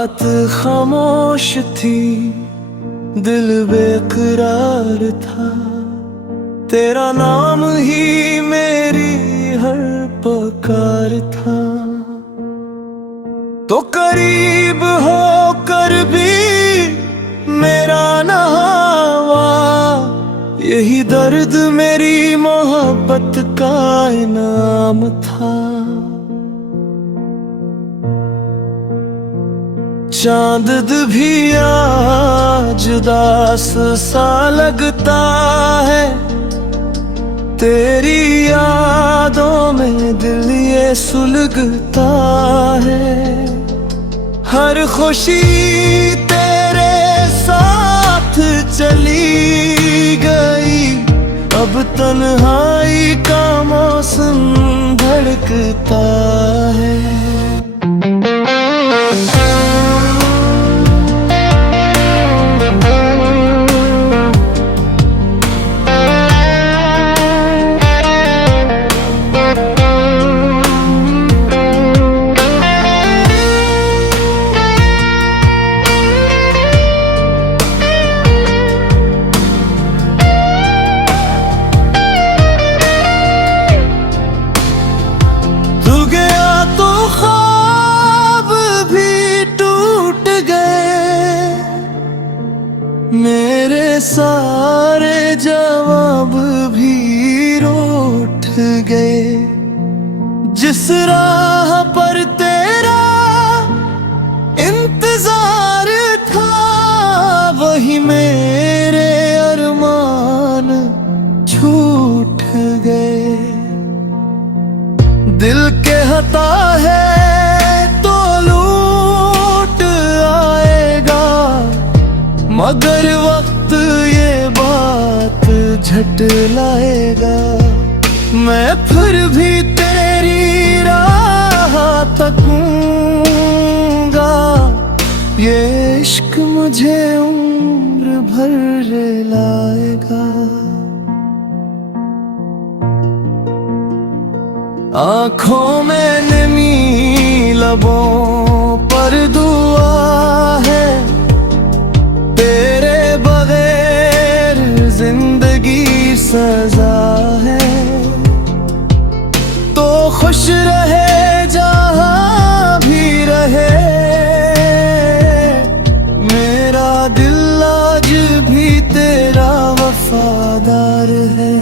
रात खामोश थी, दिल बेकरार था, तेरा नाम ही मेरी हर पुकार था। तो करीब होकर भी मेरा न हुआ, यही दर्द मेरी मोहब्बत का इनाम था। चांद भी आज उदास सा लगता है, तेरी यादों में दिल ये सुलगता है। हर खुशी तेरे साथ चली गई, अब तन्हाई का मौसम धड़कता है। मेरे सारे जवाब भी रूठ गए, जिस राह पर तेरा इंतजार था, वही मेरे अरमान छूट गए। दिल कहता है तो लूट आएगा, मगर वक्त ये बात झटलाएगा। मैं फिर भी तेरी राह तकूंगा, ये इश्क मुझे उम्र भर लाएगा। आँखों में नमी, लबों पर दुआ है, तेरे बगैर जिंदगी सजा है। तो खुश रहे जहाँ भी रहे, मेरा दिल आज भी तेरा वफादार है।